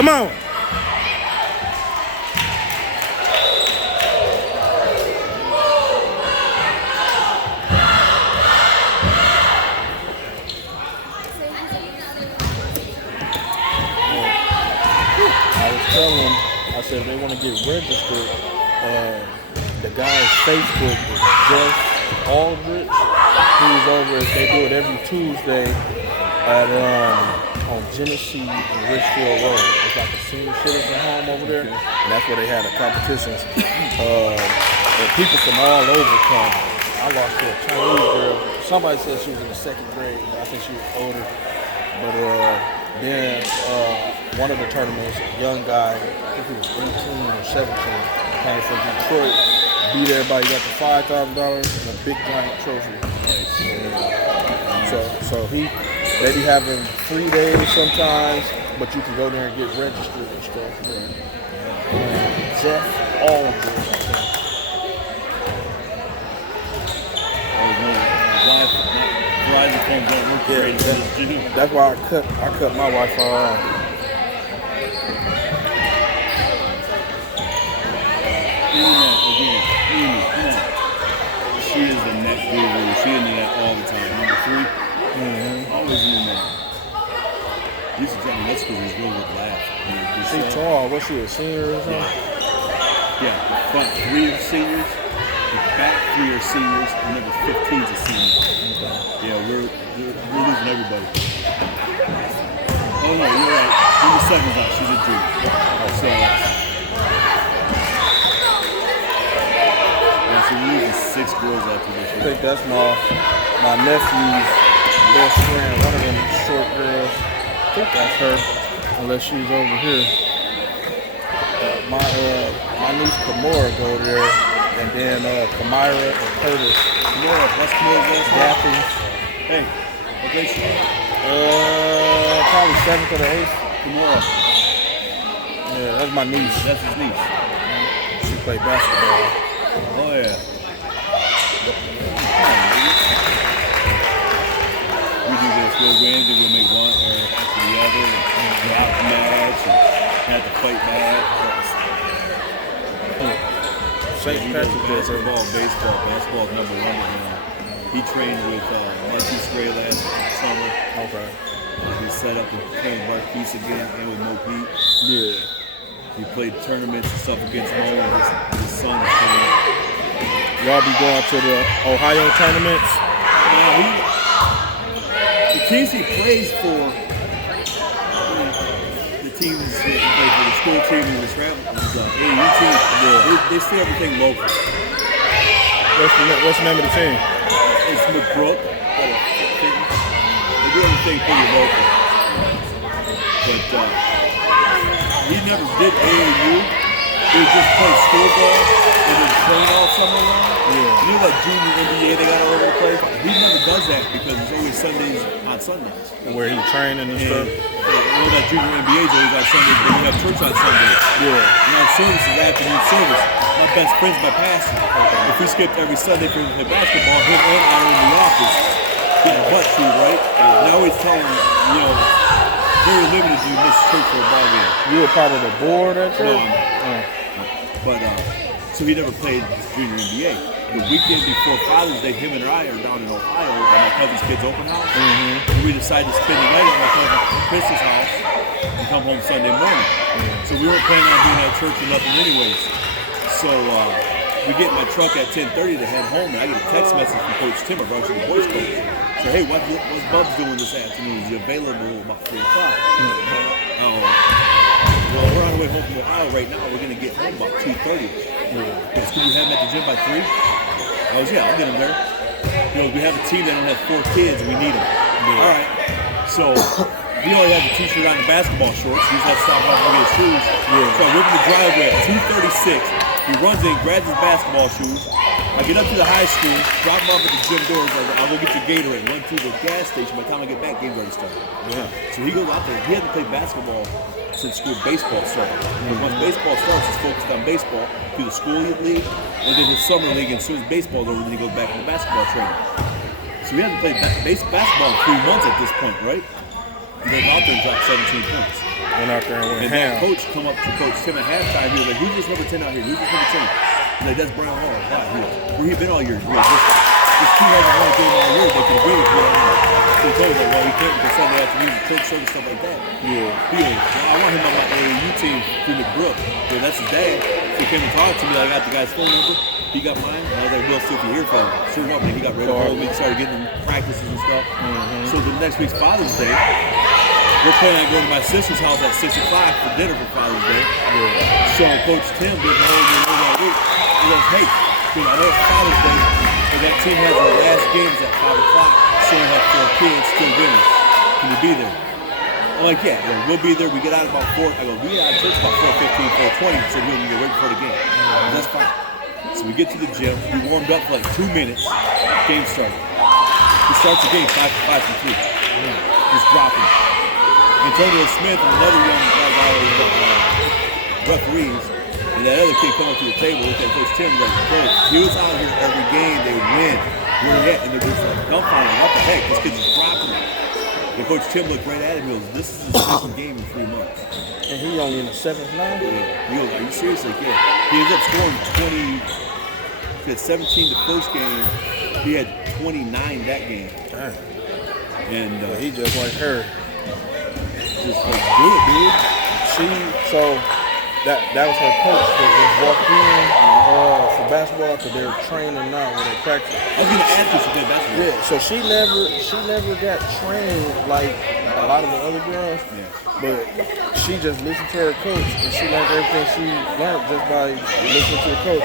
Come on. I said if they want to get registered, the guy's Facebook is Jeff Aldrich. He's over. They do it every Tuesday at on Genesee and Richfield Road. It's like a senior citizen home over there, and that's where they had the competitions. And people from all over come. I lost to a Chinese girl. Somebody said she was in the 2nd grade. I think she was older, but then one of the tournaments, a young guy, I think he was 18 or 17, came from Detroit, beat everybody, got the $5,000 and a big giant trophy. So they be having 3 days sometimes, but you can go there and get registered and stuff. Jeff Aldrich, I think. Verizon phones don't work great. That's why I cut my Wi-Fi off. She is the net guru. She in the net all the time. Number 3, always in the net. Used to tell me that's because he's really good laugh. She's tall. Was she a senior or something? Yeah, the front 3 are seniors, the back 3 are seniors, and number 15 is a senior. Yeah, we're losing everybody. Oh no, you're right. Number 7's out. She's a junior. So we're losing 6 girls after this year. I think that's my nephew's best friend. One of them short girls. I think that's her, unless she's over here. My niece Kamora go there, and then Kamira and Curtis. Kamora, that's Kamora's last name. Hey, what grade she? Probably 7th or the 8th. Kamora. Yeah, that's my niece. That's his niece. She played basketball. Oh yeah. We do this real games and we'll make one after the other and go out the match and have to fight back. St. Patrick's Day. Basketball is number 1 right now. He trained with Marquise Gray last summer. Okay. He set up and trained Marquise again and with Mo Pete. Yeah. He played tournaments and stuff against Mo and his son's team. Y'all be going to the Ohio tournaments? The teams he plays for, the teams that he plays for, the school team and the AAU team, they see everything local. What's the name of the team? It's McBrook. They do everything pretty local. But he never did AAU. He would just play school ball and then train all summer long. Yeah. You know that junior NBA they got all over the place? He never does that because it's always Sundays on Sundays. Where he training and stuff? You know that junior NBA is always on Sundays, but we have church on Sundays. Yeah. You know, service is afternoon service. My best friend's my pastor. Okay. If we skipped every Sunday for basketball, him and I were in the office getting butt chewed, right? Yeah. And I always tell him, you know, very limited you miss church for a ball game. You were part of the board at church? But so he never played junior NBA. The weekend before Father's Day, him and I are down in Ohio at my cousin's kid's open house. And we decided to spend the night at my cousin Chris's house and come home Sunday morning. So we weren't planning on being at church or nothing anyways. So we get in my truck at 10:30 to head home, and I get a text message from Coach Tim, our varsity boys coach. Say, hey, what's Bubs doing this afternoon? Is he available about 3 o'clock? Well, we're on the way home from Ohio right now. We're going to get home about 2:30. Can you have him at the gym by 3? I was, yeah, I'll get him there. He goes, we have a team that don't have 4 kids and we need them. All right. So he already had the t-shirt on and basketball shorts. He's had to stop off and get his shoes. So I whip in the driveway at 2:36. He runs in, grabs his basketball shoes. I get up to the high school, drop him off at the gym doors. I'll go get your Gatorade. Run to the gas station. By the time I get back, game's already started. So he goes out there. He hasn't played basketball since school baseball started. Once baseball starts, he's focused on baseball through the school league, and then his summer league. And as soon as baseball's over, then he goes back into basketball training. So he hasn't played basketball in 3 months at this point, right? He goes out there and drops 17 points. Went out there and went And ham. that coach come up to Coach Tim at halftime. He was like, "Who's this number 10 out here? Who's this number 10?" He's like, "That's Brian Hall." Wow. He goes, "Where he been all year?" He goes, "This team hasn't won a game all year. They can win it." So he told him, "Well, he can't because Sunday afternoon, church service, stuff like that." Yeah. He goes, "Well, I want him on my AAU team through McBrook." So that's his dad. So he came and talked to me. I got the guy's phone number. He got mine. And I was like, "Well, see if you hear from him." Sure enough, man, he got ready to go. We started getting practices and stuff. So the next week's Father's Day, we're planning on going to my sister's house at 6 o'clock for dinner for Father's Day. So Coach Tim didn't hold me over that week. He goes, "Hey, dude, I know it's Father's Day, but that team has their last games at 5 o'clock, so we have 4 kids, still winners. Can you be there?" I'm like, "Yeah, we'll be there." We get out about 4. I go, "We get out of church about 4:15, 4:20, so we'll be ready for the game." That's fine. So we get to the gym. We warmed up for like 2 minutes. Game started. He starts the game 5 for 3. Just dropping. Antonio Smith and another young guy, referees, and that other kid come up to the table. Look at Coach Tim, like, "Coach, he was out here every game. They win. Where he at?" And they're just like, dumbfounded. What the heck? This kid's just dropping it. And Coach Tim looked right at him. He goes, "This is his second game in 3 months." And he only in the 7th now? Yeah. He goes, "Are you serious?" Like, yeah. He ended up scoring 20. He had 17 the first game. He had 29 that game. Damn. And He just like her. just like, do it, dude. So that was her coach that just walked in for basketball because they're training now when they practice. I was gonna ask you if you played basketball. Yeah, so she never got trained like a lot of the other girls. Yeah. But she just listened to her coach and she learned everything she learned just by listening to the coach.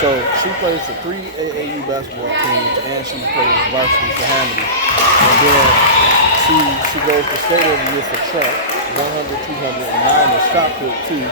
So she plays for 3 AAU basketball teams and she plays varsity for Hamady. And then she goes to state every year for track, 100, 200, and 9 is shot put too.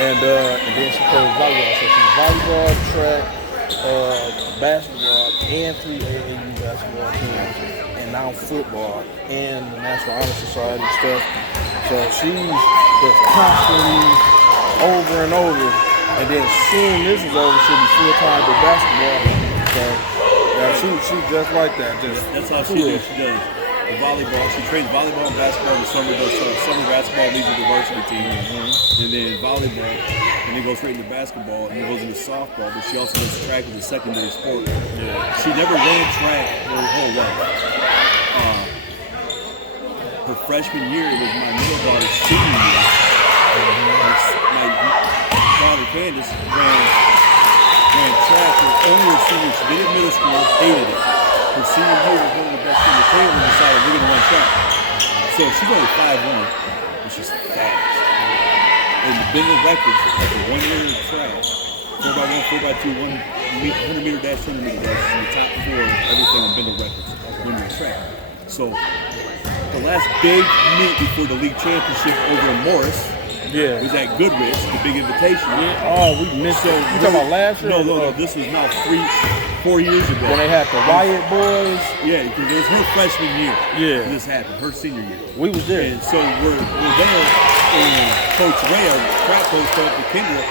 And then she plays volleyball. So she's volleyball, track, basketball, and 3 AAU basketball teams. And now football and the National Honor Society stuff. So she's just constantly over and over. And then soon this is over, she'll be full-time with basketball. So she's just like that. That's how she does. She does the volleyball. She trains volleyball and basketball in the summer. Does summer basketball, leads with the varsity team. And then volleyball. And then goes straight into basketball. And then goes into softball. But she also does track as a secondary sport. Yeah. She never ran track her whole life. Her freshman year was my middle daughter's senior year. My daughter Candace ran track only her senior. She did it in middle school, hated it. Her senior year was one of the best in the table and decided we're going to run track. So she's only 5'1", and she's fast. And the Bendle records after 1 year in track, 4x1, 4x2, 100 meter dash, 200 meter dash, is in the top 4 of everything in Bendle records when you're in track. So the last big meet before the league championship over in Morris was at Goodrich, the big invitation. Yeah. Oh, we missed it. You talking about last year? No. This is now 4 years ago. When they had the Wyatt boys. Yeah, because it was her freshman year. Yeah. When this happened, her senior year. We was there. And so we're there, and Coach Ray, our track coach, came up to Kendra.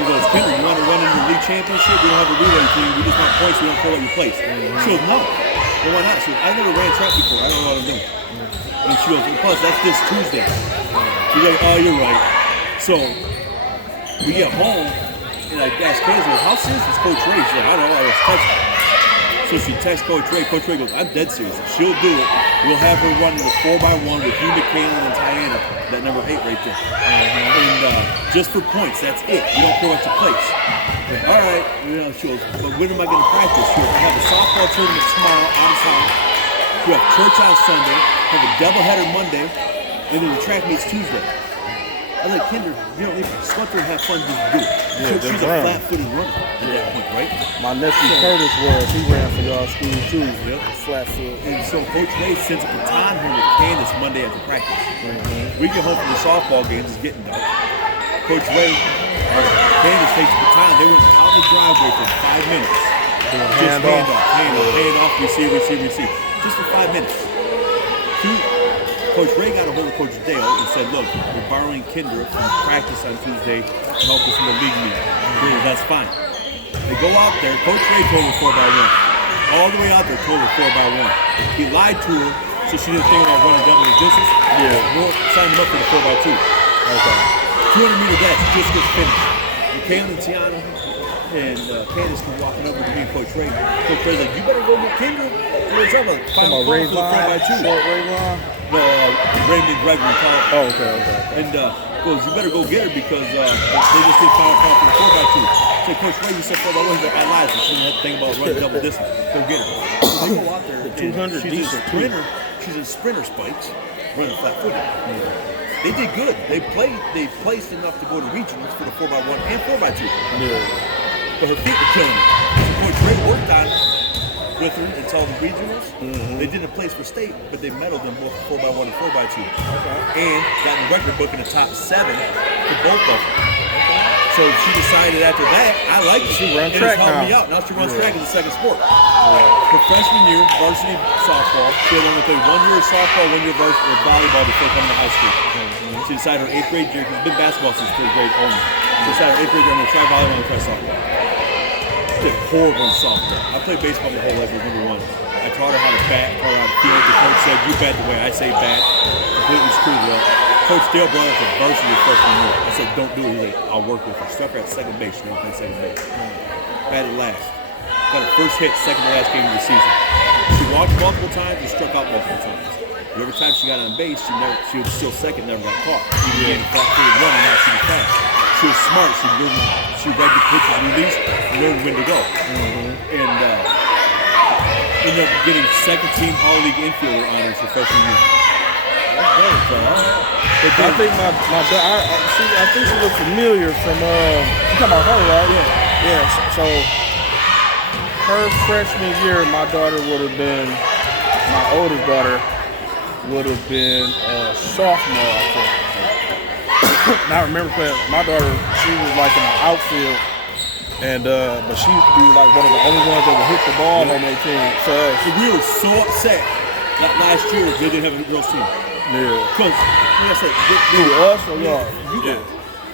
He goes, "Kendra, you want to run in the league championship? We don't have a relay team. We just want points. We don't care what you place." She goes, "No." Well, why not? She goes, "I never ran track before. I don't know what I'm doing." And she goes, "And plus, that's this Tuesday." He's like, "Oh, you're right." So we get home, and I ask Candace, "How serious is Coach Ray?" She's like, "I don't know. I was texting." So she texts Coach Ray. Coach Ray goes, "I'm dead serious. She'll do it. We'll have her run the 4x1 with you, McCain, and Tiana, that number 8 right there. And just for points, that's it. You don't care what you place." Like, all right, she goes, "But when am I going to practice?" She goes, "I have a softball tournament tomorrow out of town. We have church on Sunday, have a doubleheader Monday, and then the track meets Tuesday." I was like, "Kendra, you don't need to sweat there and have fun, just do it." Yeah, she's a flat-footed runner at that point, right? My nephew Curtis he ran for y'all school too. Yep. Flat foot. And so Coach Ray sends a baton home with Candace Monday after practice. We get home from the softball games, it's getting dark. Coach Ray, Candace takes the baton. They went out the driveway for 5 minutes. Just hand off, receive. Just for 5 minutes. Coach Ray got a hold of Coach Dale and said, "Look, we're borrowing Kendra from practice on Tuesday to help us in the league meet." That's fine. They go out there. Coach Ray told her 4x1. All the way out there told her 4x1. He lied to her So she didn't think about running down with the distance. We'll sign them up for the 4x2. Okay. 200-meter dash just gets finished. And Kayla and Tiana and Candace come walking over to me and Coach Ray. Coach Ray's like, you better go get Kendra. We're talking about final call for the 4x2. Short Ray line? No, Raymond Gregory called. Oh, okay. And goes, you better go get her because they just did final call for the 4x2. So Coach Ray, you said 4x1. He's like, I lied. So she didn't have to think about running double distance. Go get her. So they go out there. The 200 she's a sprinter. She's in sprinter spikes, running flat-footed. They did good. They placed enough to go to regionals for the 4x1 and 4x2. But her feet were killing her. So Coach Ray worked on it with her until the regionals. They didn't place for state, but they medaled in both 4x1 and 4x2. And got in the record book in the top 7 for both of them. So she decided after that, I like it. She runs track now. me out. Now she runs track as a second sport. Her freshman year, varsity softball, she had only played 1 year of softball, 1 year of volleyball before coming to high school. She decided her 8th grade year, because it's been basketball since 3rd grade only. She decided her 8th grade year, I'm going to try volleyball and try softball. She did horrible in softball. I played baseball my whole life with number 1. I taught her how to bat, taught her how to field. The coach said, you bat the way I say bat. Completely screwed her up. Coach Dale brought her to varsity freshman year. I said, don't do it. He's like, I'll work with her. Stuck her at second base. She didn't play second base. Batted last. Got her first hit, second to last game of the season. She walked multiple times and struck out multiple times. But every time she got on base, she was still second, never got caught. She began to flat-footed running, now she was fast. She was smart. She read the pitches release and learned when to go. And ended up getting second team All-League infielder honors for freshman year. I think I think she looks familiar from you talking about her, right? Yeah. So her freshman year, my daughter would have been, my oldest daughter would have been a sophomore, I think. And I remember playing my daughter. She was like in the outfield, and but she used to be like one of the only ones that would hit the ball on their team. So we were so upset that last year they didn't have a girls team. Because, like I said, us or y'all?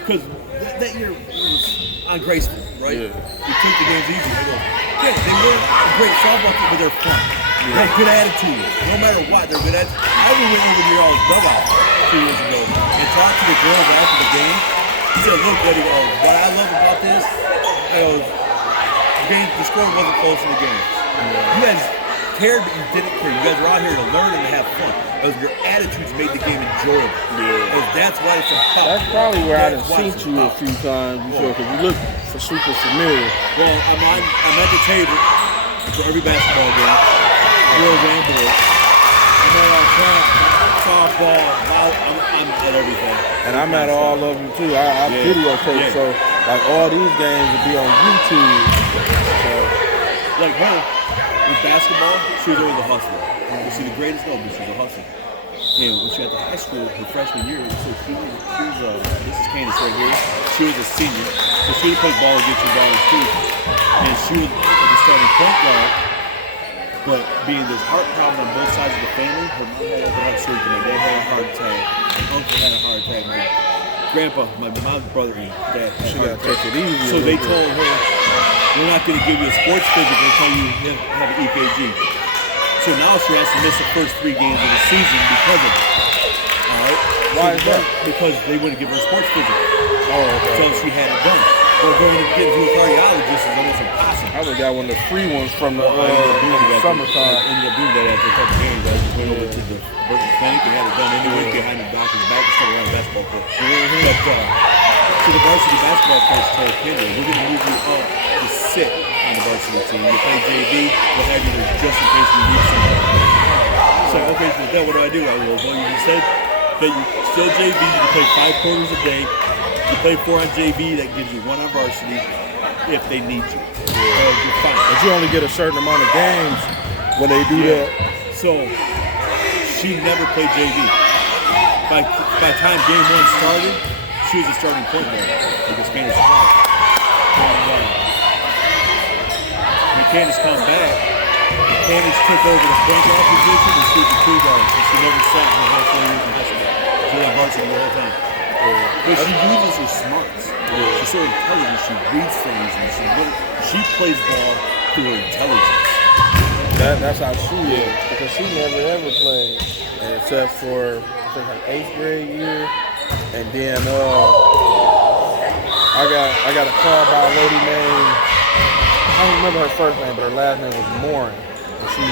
Because that year was ungraceful, right? We took the games easy. They were a great softball team, but they're fun. They have good attitude. No matter what, they're good at. I went over to y'all's dugout 2 years ago and talked to the girls after the game. He said, look, Eddie, what I love about this, the score wasn't close in the game. You guys cared, but you didn't care. You guys were out here to learn and to have fun. Your attitudes made the game enjoyable. That's what it's about. That's probably where I've seen you a few times before, because you look super familiar. Well, I'm at the table for every basketball game, girls and boys. I'm at track, softball, I'm at everything. And I'm at all of them too. I videotape, so like all these games will be on YouTube. So, like her, with basketball, she was always a hustler. She's the greatest no, but she's a hustler. And when she got to high school, her freshman year, so she was this is Candace right here. She was a senior, so she would play ball against your daughters too. And she was the starting point guard, but being this heart problem on both sides of the family, her mom had open heart surgery, my dad had a heart attack, my uncle had a heart attack, my grandpa, my mom's brother and dad had a heart attack. Take it easy. So they told her, we're not going to give you a sports physical until you have an EKG. So now she has to miss the first 3 games of the season because of it. All right? Why is that? Because they wouldn't give her a sports physical. Okay. So she had it done. Well, going to get to a cardiologist is almost impossible. I would got one of the free ones from the summertime. I ended up doing that after a couple games. I just went over to the Burton Clinic and had it done anyway behind the doctor's back and stuff around the basketball court. But so the varsity basketball coach told Kendra, we're going to move you up to sit on the varsity team. You play JV, we'll have you there just in case we need somebody. So, okay, so then what do? I go, well, you said that you still JV, you can play 5 quarters a day. You play 4 on JV, that gives you 1 on varsity if they need you. You're fine. But you only get a certain amount of games when they do that. So, she never played JV. By the time game 1 started, she was a starting point guard because Candace was out. And when Candace come back, Candace took over the point guard position and she was the 2 guard. And she never sat in the whole 4 years in high school. She was on varsity the whole time. But she uses her smarts. She's so intelligent. She reads things and she plays ball through her intelligence. That's how she is, because she never ever played, except for I think her 8th grade year, and then I got a call by a lady named, I don't remember her first name, but her last name was Morin, and she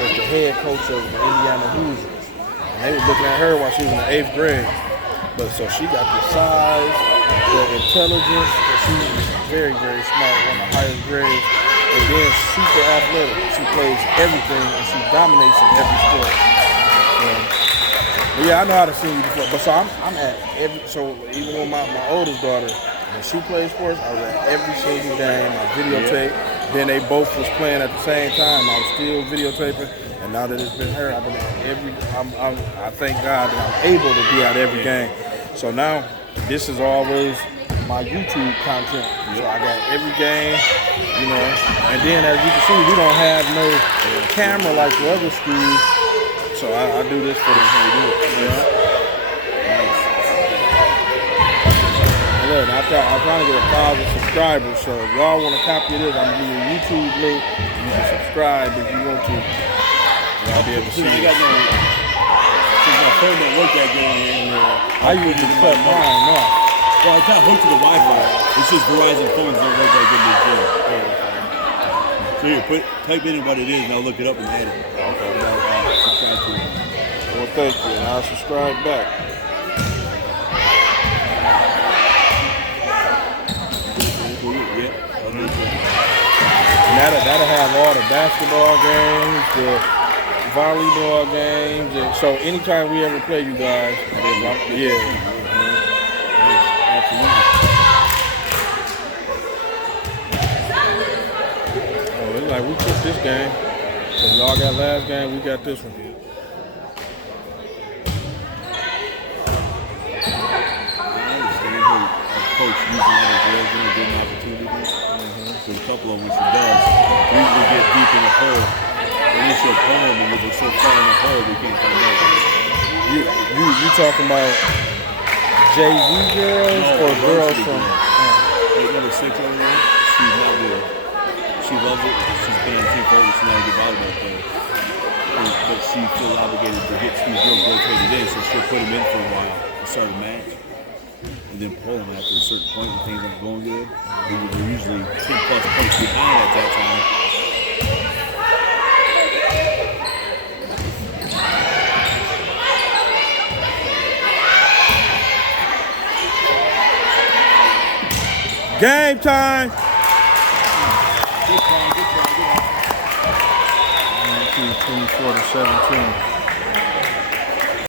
was the head coach of the Indiana Hoosiers, and they was looking at her while she was in the 8th grade. But so she got the size, the intelligence, and she's very, very smart, one of the highest grades. And then super athletic. She plays everything and she dominates in every sport. But yeah, I know how to see you before. But so I'm at every, so even with my oldest daughter, when she plays sports, I was at every single game. I videotape. Then they both was playing at the same time. I was still videotaping. And now that it's been her, I've been at every, I thank God that I'm able to be at every game. So now this is always my YouTube content. So I got every game, you know. And then as you can see, we don't have no camera like the other schools. So I do this for the Look, I'm trying to get 1,000 subscribers. So if y'all want a copy of this, I'm gonna give you a YouTube link. You can subscribe if you want to. Y'all be able to see it. Since my phone don't work that good, I usually cut mine off. Well, it's not hooked to the Wi-Fi. It's just Verizon phones don't work that good in this gym. So here, type in what it is, and I'll look it up and add it. Okay. I'll subscribe to it. Well, thank you, and I'll subscribe back. And that'll have all the basketball games, the volleyball games, and so anytime we ever play you guys, yeah. Oh, it's like we took this game. So y'all got last game, we got this one. Coach using other girls, give them opportunities. So a couple of them, when she does, we usually get deep in the hole. And then she'll come home and we're so far in the hole we can't come back. You talking about JV girls or girls from? Number 6 over there, she's not good. She loves it. She's been on the team for over. She's not a good volleyball player. But she feels obligated to get these girls rotated in, so she'll put them in for a while and start a match. And then pull them after a certain point when things aren't going good. We're usually 10+ points behind at that time. Game time! Good try. 24-17.